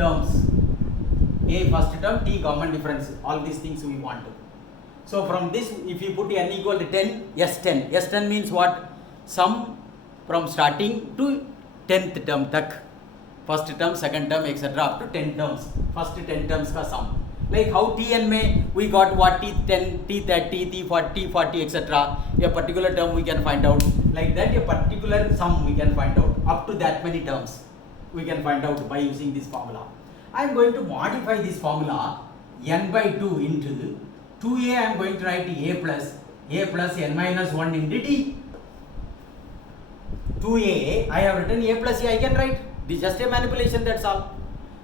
terms. A first term, T common difference, all these things we want to. So from this, if you put n equal to 10, S10. S10 means what? Sum from starting to 10th term tak. First term, second term, etc. up to 10 terms. First 10 terms ka sum. Like how Tn may, we got what T10, T30, T40, T40, etc. A particular term we can find out. Like that, a particular sum we can find out. Up to that many terms we can find out by using this formula. I am going to modify this formula n by 2 into 2a. I am going to write a plus n minus 1 into t. 2a, I have written a plus a, I can write. This is just a manipulation, that's all.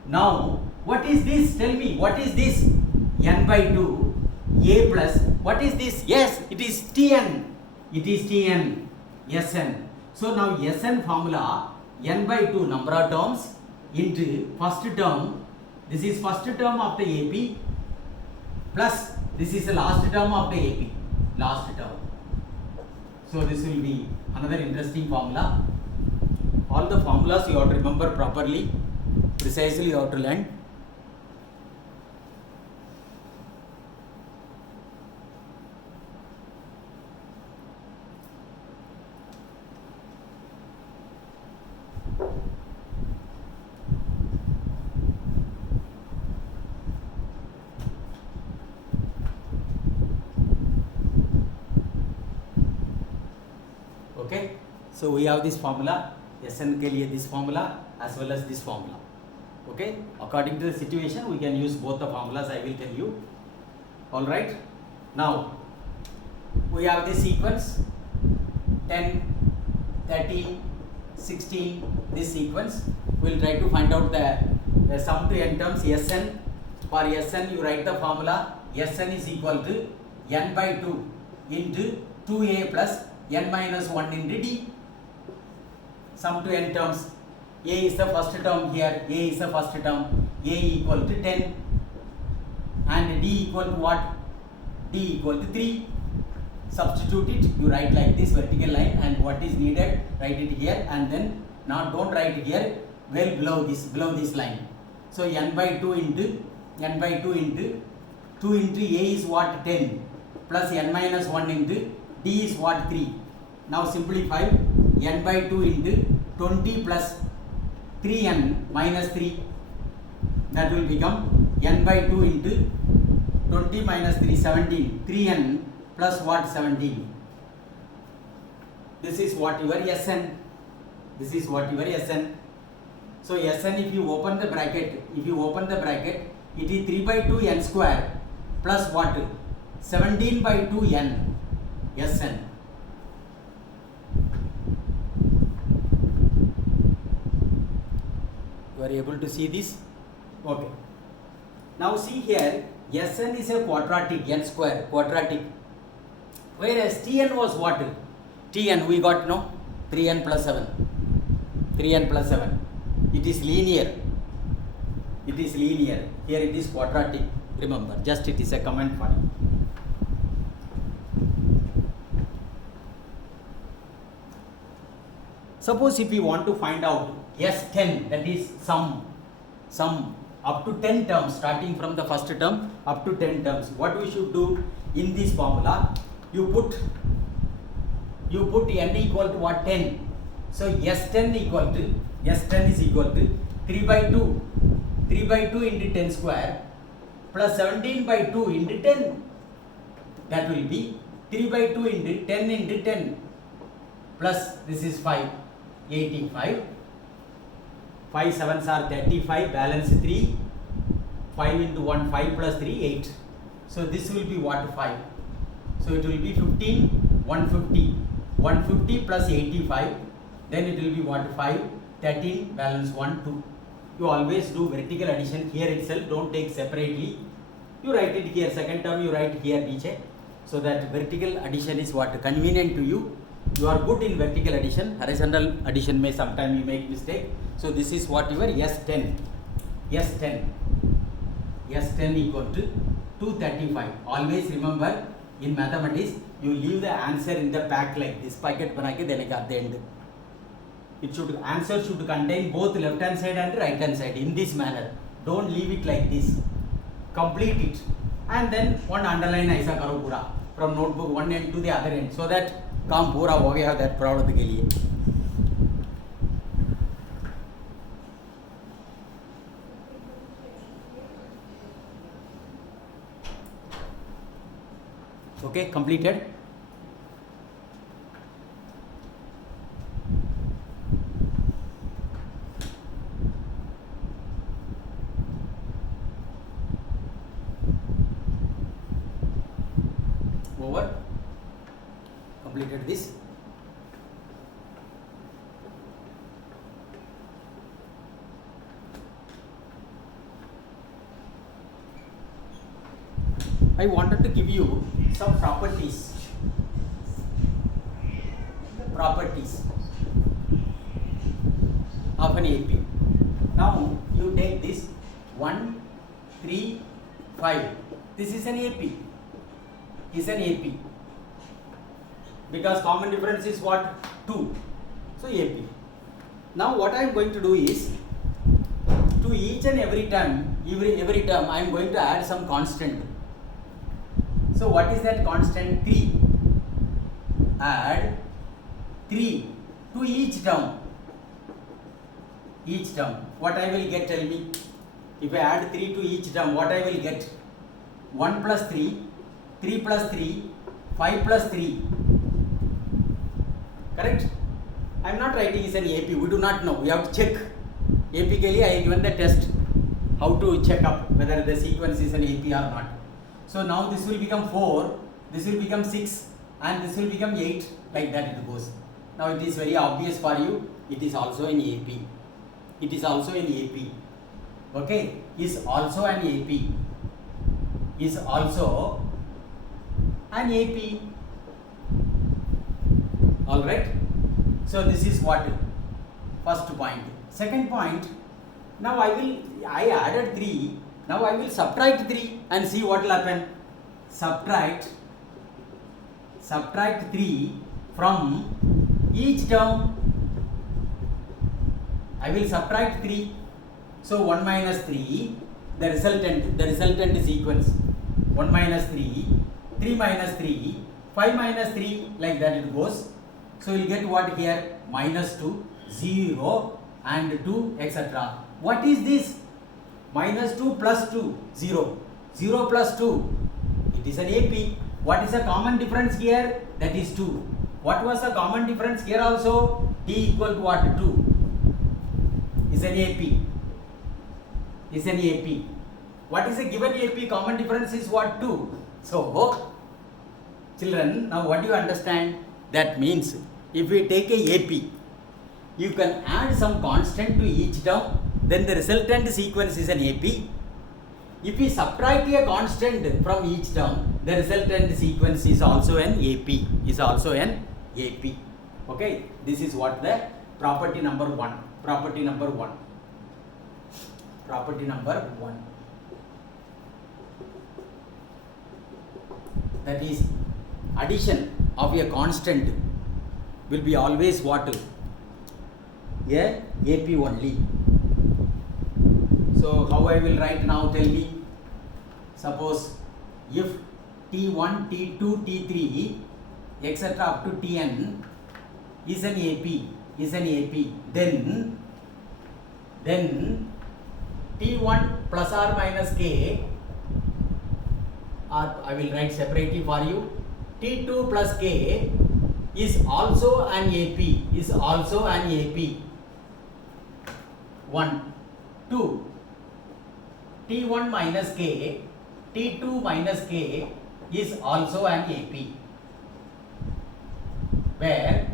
Now, what is this? Tell me, what is this? N by 2, a plus, what is this? Yes, it is Tn. It is Tn, Sn. So now Sn formula, n by 2 number of terms into first term, this is first term of the AP, plus this is the last term of the AP, last term. So this will be another interesting formula. All the formulas you have to remember properly, precisely you have to learn. Okay, so we have this formula, Sn ke liye this formula as well as this formula. Okay, according to the situation we can use both the formulas, I will tell you. Alright, now we have this sequence 10, 13, 16, this sequence. We will try to find out the sum to n terms Sn. For Sn you write the formula, Sn is equal to n by 2 into 2a plus n minus 1 into d. Sum to n terms, a is the first term here, a is the first term, a equal to 10 and d equal to what? D equal to 3. Substitute it, you write like this vertical line, and what is needed, write it here, and then now don't write it here, well below this line. So n by 2 into 2 into a is what? 10 plus n minus 1 into d is what? 3. Now simplify, n by 2 into 20 plus 3n minus 3, that will become n by 2 into 20 minus 3, 17, 3n plus what? 17. This is what your Sn. This is what your Sn. So Sn, if you open the bracket, it is 3 by 2 n square plus what? 17 by 2 n Sn. You are able to see this? Okay. Now see here, Sn is a quadratic, n square, quadratic. Whereas Tn was what? Tn we got, no? 3n plus 7. 3n plus 7. It is linear. It is linear. Here it is quadratic. Remember, just it is a comment for you. Suppose if you want to find out S10, that is sum up to 10 terms, starting from the first term up to 10 terms, what we should do in this formula? You put n equal to what? 10. So S10 is equal to 3 by 2 into 10 square plus 17 by 2 into 10. That will be 3 by 2 into 10 into 10 plus this is 5, 85. 5 7s are 35, balance 3, 5 into 1, 5 plus 3, 8. So this will be what? 5. So it will be 15, 150. 150 plus 85, then it will be what? 5, 13, balance 1, 2. You always do vertical addition here itself, don't take separately. You write it here, second term you write here, niche. So that vertical addition is what? Convenient to you. You are good in vertical addition. Horizontal addition may sometime you make mistake. So this is what your S10 equal to 235. Always remember, in mathematics you leave the answer in the pack like this, packet bana ke dene ka at the end. Answer should contain both left hand side and right hand side in this manner. don't leave it like this, complete it, and then one underline ऐसा करो पूरा from notebook one end to the other end, so that काम पूरा हो गया that product के लिए. Okay, completed. Over. Completed this. I wanted to give you some properties of an AP. Now you take this 1, 3, 5. This is an AP. Is an AP because common difference is what? 2. So AP. Now what I am going to do is, to each and every term I am going to add some constant. So what is that constant? 3. Add 3 to each term. Each term. What I will get, tell me. If I add 3 to each term, what I will get? 1 plus 3, 3 plus 3, 5 plus 3. Correct? I am not writing is an AP. We do not know. We have to check. AP के लिए I have given the test. How to check up whether the sequence is an AP or not. So now this will become 4, this will become 6, and this will become 8, like that it goes. Now it is very obvious for you, it is also an AP. It is also an AP. Okay, is also an AP. Is also an AP. Alright, so this is what first point. Second point, now I added 3. Now I will subtract 3 and see what will happen. Subtract 3 from each term. I will subtract 3. So 1 minus 3, the resultant sequence. 1 minus 3, 3 minus 3, 5 minus 3, like that it goes. So you will get what here? Minus 2, 0 and 2, etc. What is this? Minus 2 plus 2, 0. 0 plus 2, it is an AP. What is the common difference here? That is 2. What was the common difference here also? D equal to what? 2. Is an AP. Is an AP. What is a given AP? Common difference is what? 2. So, children, now what do you understand? That means, if we take a AP, you can add some constant to each term, then the resultant sequence is an AP. If we subtract a constant from each term, the resultant sequence is also an AP. Is also an AP. Okay, this is what the property number 1. Property number 1. Property number 1. That is, addition of a constant will be always what? A AP only. So how I will write now, tell me. Suppose if T1, T2, T3, etc. up to Tn is an AP, then T1 plus or minus K, or I will write separately for you, T2 plus K is also an AP, is also an AP. 1, 2, T1 minus K, T2 minus K is also an AP, where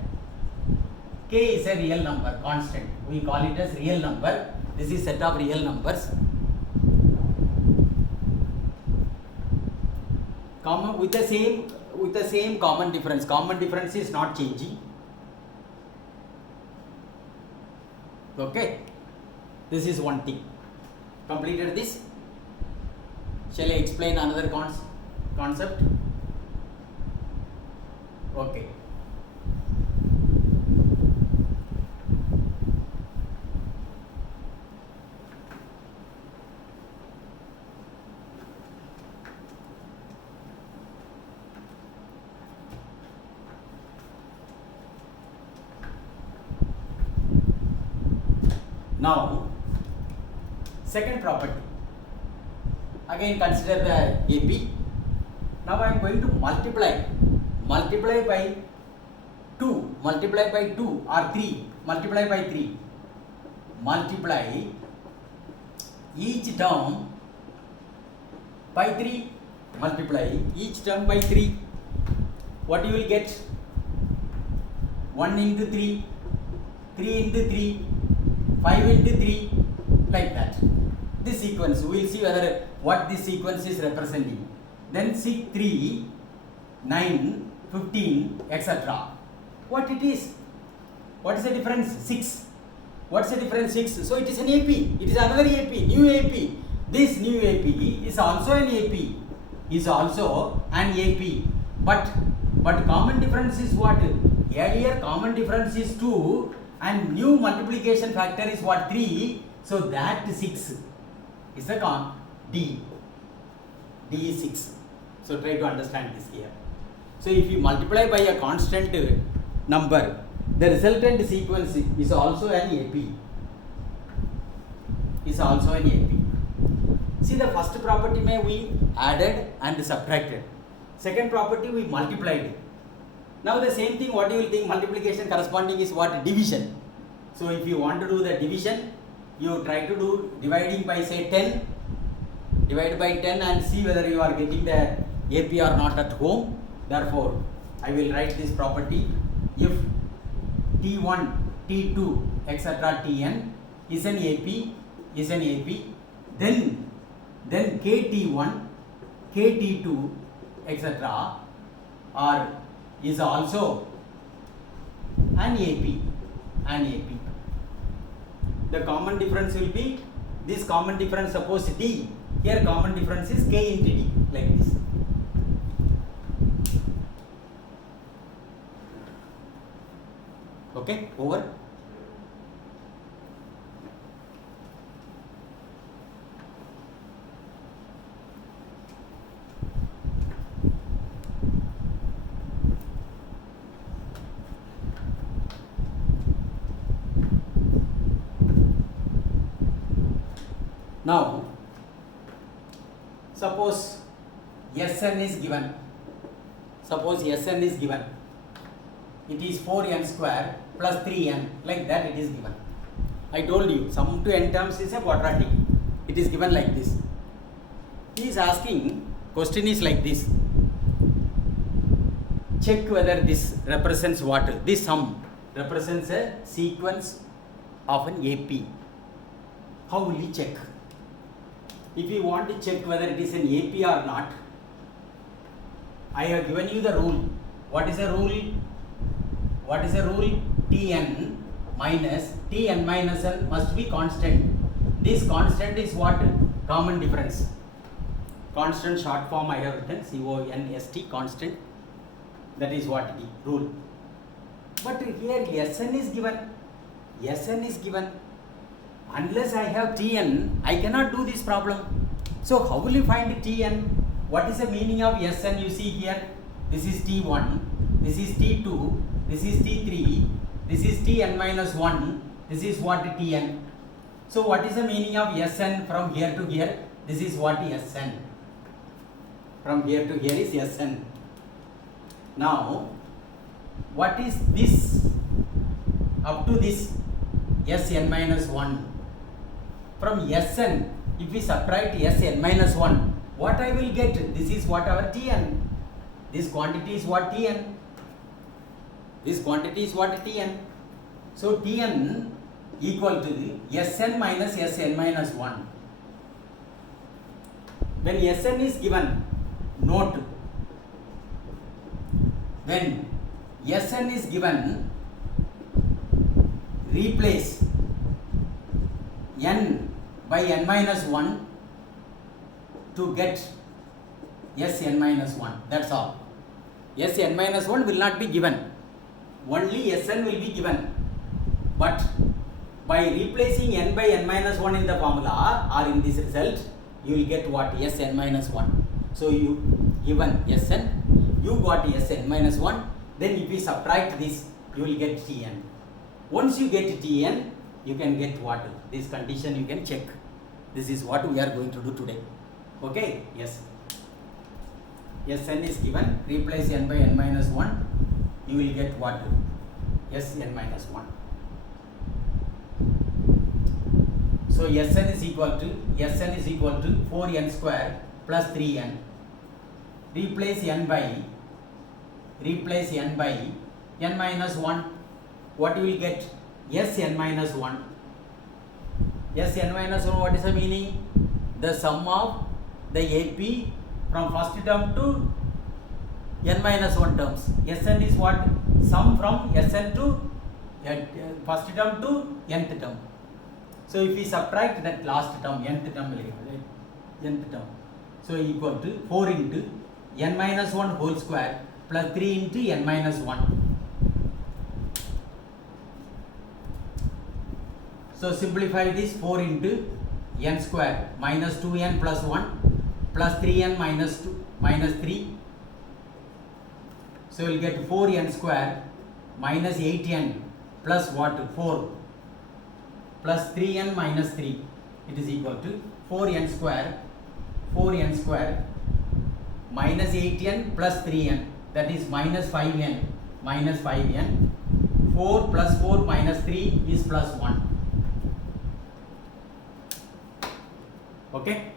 K is a real number, constant. We call it as real number. This is set of real numbers. Common with the same common difference. Common difference is not changing. Okay. This is one thing. Completed this. Shall I explain another concept? Okay. Now, second property. Again consider the AP. Now I am going to multiply by 2, multiply by 2 or 3, multiply by 3. Multiply each term by 3. Multiply each term by 3. What you will get? 1 into 3, 3 into 3, 5 into 3, like that. This sequence, we will see whether what this sequence is representing. Then 6, 3, 9, 15, etc. What it is? What is the difference? 6. What's the difference? 6. So it is an AP. It is another AP, new AP. This new AP is also an AP. Is also an AP. But common difference is what? Earlier common difference is 2 and new multiplication factor is what? 3. So that 6 is the D. D is 6. So try to understand this here. So if you multiply by a constant number, the resultant sequence is also an AP. Is also an AP. See, the first property we added and subtracted. Second property we multiplied. Now the same thing, what you will think, multiplication corresponding is what? Division. So if you want to do the division, you try to do dividing by say 10. Divide by 10 and see whether you are getting the AP or not at home. Therefore, I will write this property. If T1, T2, etc. Tn is an AP, then KT1, KT2, etc. are is also an AP. The common difference will be this common difference, suppose D. Here common difference is K into D, like this. Okay, over. Now, suppose Sn is given. It is 4n square plus 3n, like that it is given. I told you, sum to n terms is a quadratic. It is given like this. He is asking, question is like this. Check whether this represents what? This sum represents a sequence of an AP. How will you check? If you want to check whether it is an AP or not, I have given you the rule. What is the rule? Tn minus n must be constant. This constant is what? Common difference. Constant short form I have written, CONST, constant. That is what the rule. But here Sn is given. Unless I have Tn, I cannot do this problem. So how will you find Tn? What is the meaning of Sn? You see here, this is T1, this is T2, this is T3, this is Tn minus 1, this is what? Tn. So what is the meaning of Sn from here to here? This is what Sn. From here to here is Sn. Now, what is this up to this? Sn minus 1. From Sn, if we subtract Sn minus 1, what I will get? This is what our Tn. This quantity is what? Tn. So Tn equal to Sn minus 1. When Sn is given, note, when Sn is given, replace n by n minus 1 to get Sn minus 1. That's all. Sn minus 1 will not be given. Only Sn will be given. But by replacing n by n minus 1 in the formula or in this result, you will get what? Sn minus 1. So you given Sn, you got Sn minus 1. Then if you subtract this, you will get Tn. Once you get Tn, you can get what? This condition you can check. This is what we are going to do today. Okay, yes. Sn is given, replace n by n minus 1, you will get what? Sn minus 1. So Sn is equal to 4n square plus 3n. Replace n by n minus 1. What you will get? Sn minus 1. Sn minus 1, what is the meaning? The sum of the AP from first term to n minus 1 terms. Sn is what? Sum from Sn to first term to nth term. So if we subtract that last term, nth term, so equal to 4 into n minus 1 whole square plus 3 into n minus 1. So simplify this, 4 into n square minus 2n plus 1 plus 3n minus 3. So we will get 4n square minus 8n plus what? 4 plus 3n minus 3. It is equal to 4n square minus 8n plus 3n, that is minus 5n. 4 plus 4 minus 3 is plus 1. Okay.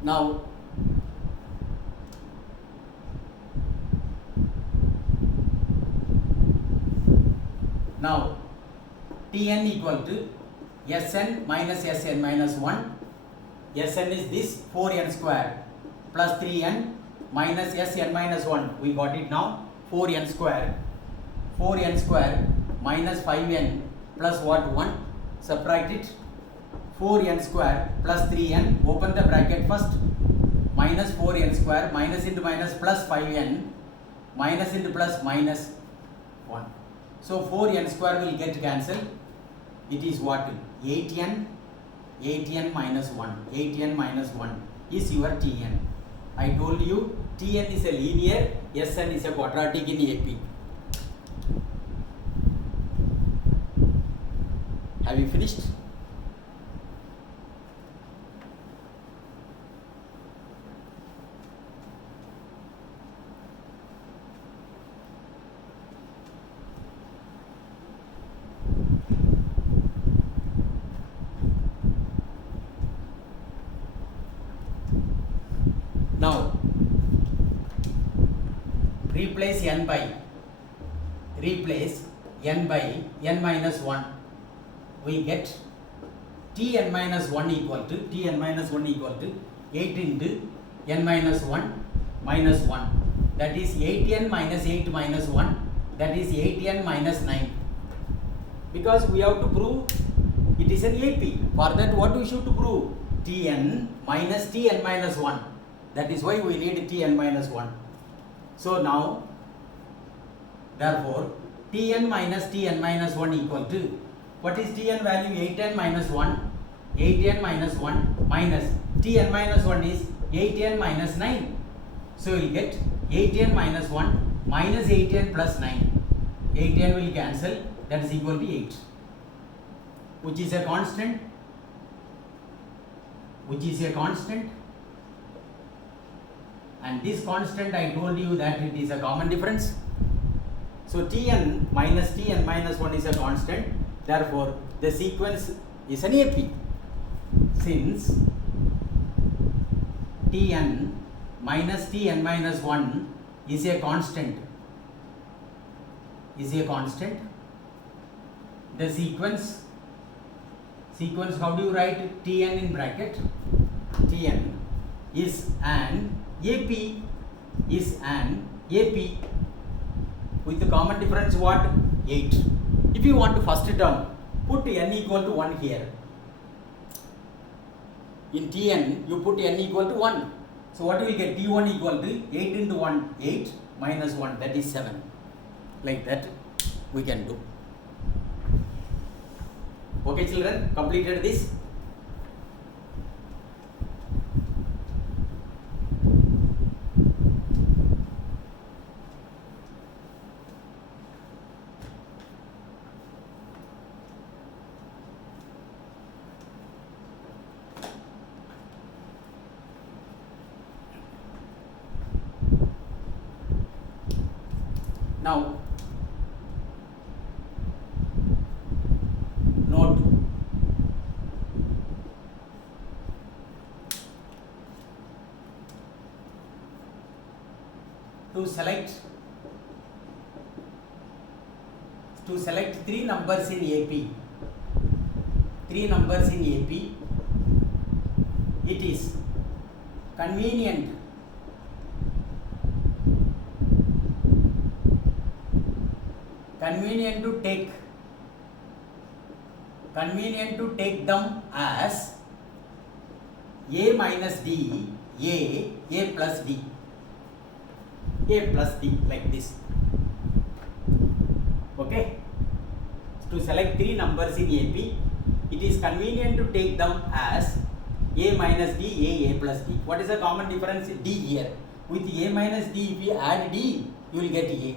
Now Tn equal to Sn minus Sn minus 1. Sn is this 4n square plus 3n minus Sn minus 1. We got it now. 4n square minus 5n plus what? 1. Subtract it. 4n square plus 3n, open the bracket first, minus 4n square, minus into minus plus 5n, minus into plus minus 1. So 4n square will get cancelled. It is what? 8n minus 1. 8n minus 1 is your Tn. I told you Tn is a linear, Sn is a quadratic in AP. Have you finished? Now replace n by n minus 1. We get Tn minus 1 equal to 8 into n minus 1 minus 1. That is 8n minus 8 minus 1. That is 8n minus 9. Because we have to prove it is an AP. For that, what we should prove? Tn minus Tn minus 1. That is why we need Tn minus 1. So now, therefore, Tn minus 1 equal to, what is Tn value? 8n minus 1. 8n minus 1 minus Tn minus 1 is 8n minus 9. So we will get 8n minus 1 minus 8n plus 9. 8n will cancel, that is equal to 8. Which is a constant? And this constant, I told you that it is a common difference. So Tn minus 1 is a constant. Therefore, the sequence is an AP. Since Tn minus 1 is a constant, the sequence, how do you write? Tn in bracket. Tn is an AP, with the common difference what? 8. If you want first term, put n equal to 1 here. In Tn, you put n equal to 1. So what will get? T1 equal to 8 into 1, 8 minus 1, that is 7. Like that we can do. Okay children, completed this. Now note, to select three numbers in AP, it is convenient to take them as A minus D, A plus D, like this. Okay. To select three numbers in AP, it is convenient to take them as A minus D, A plus D. What is the common difference? D here. With A minus D, if you add D, you will get A.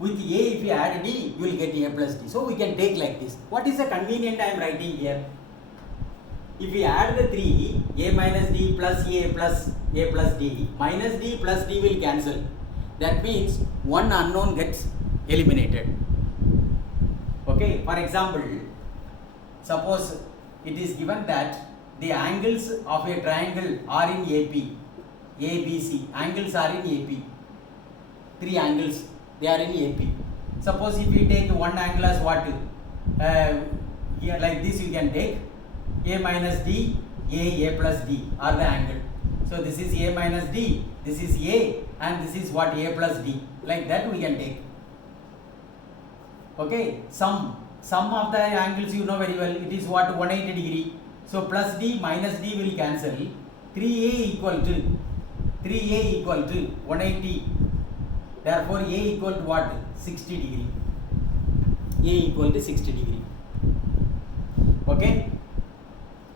With A, if you add D, you will get A plus D. So we can take like this. What is the convenient I am writing here? If we add the three, A minus D plus A plus D, minus D plus D will cancel. That means one unknown gets eliminated. Okay, for example, suppose it is given that the angles of a triangle are in AP, ABC, angles are in AP, three angles, they are in AP. Suppose if we take one angle as what? Here like this you can take A minus D, A plus D are the angle. So this is A minus D, this is A, and this is what? A plus D. Like that we can take. Okay, sum of the angles you know very well, it is what? 180 degree. So plus D minus D will cancel. 3A equal to 180. Therefore A equal to what? 60 degree. A equal to 60 degree. Okay,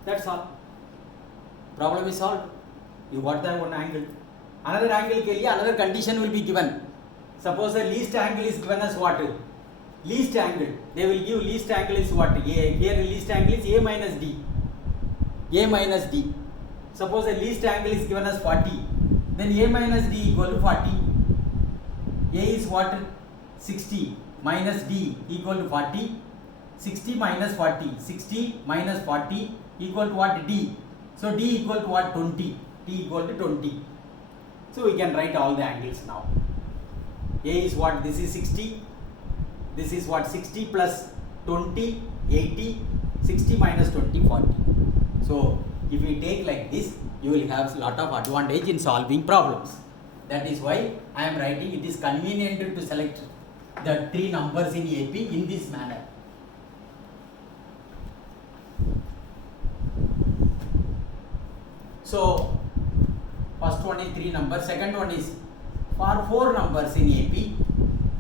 that's all. Problem is solved. You got that one angle. Another angle ke liye another condition will be given. Suppose the least angle is given as what? Least angle. They will give least angle is what? A. Here least angle is A minus D. A minus D. Suppose the least angle is given as 40. Then A minus D equal to 40. A is what? 60 minus D equal to 40. 60 minus 40. 60 minus 40 equal to what? D. So D equal to what? 20. D equal to 20. So we can write all the angles now. A is what? This is 60. This is what? 60 plus 20, 80. 60 minus 20, 40. So if we take like this, you will have a lot of advantage in solving problems. That is why I am writing it is convenient to select the three numbers in AP in this manner. So first one is three numbers, second one is for four numbers in AP,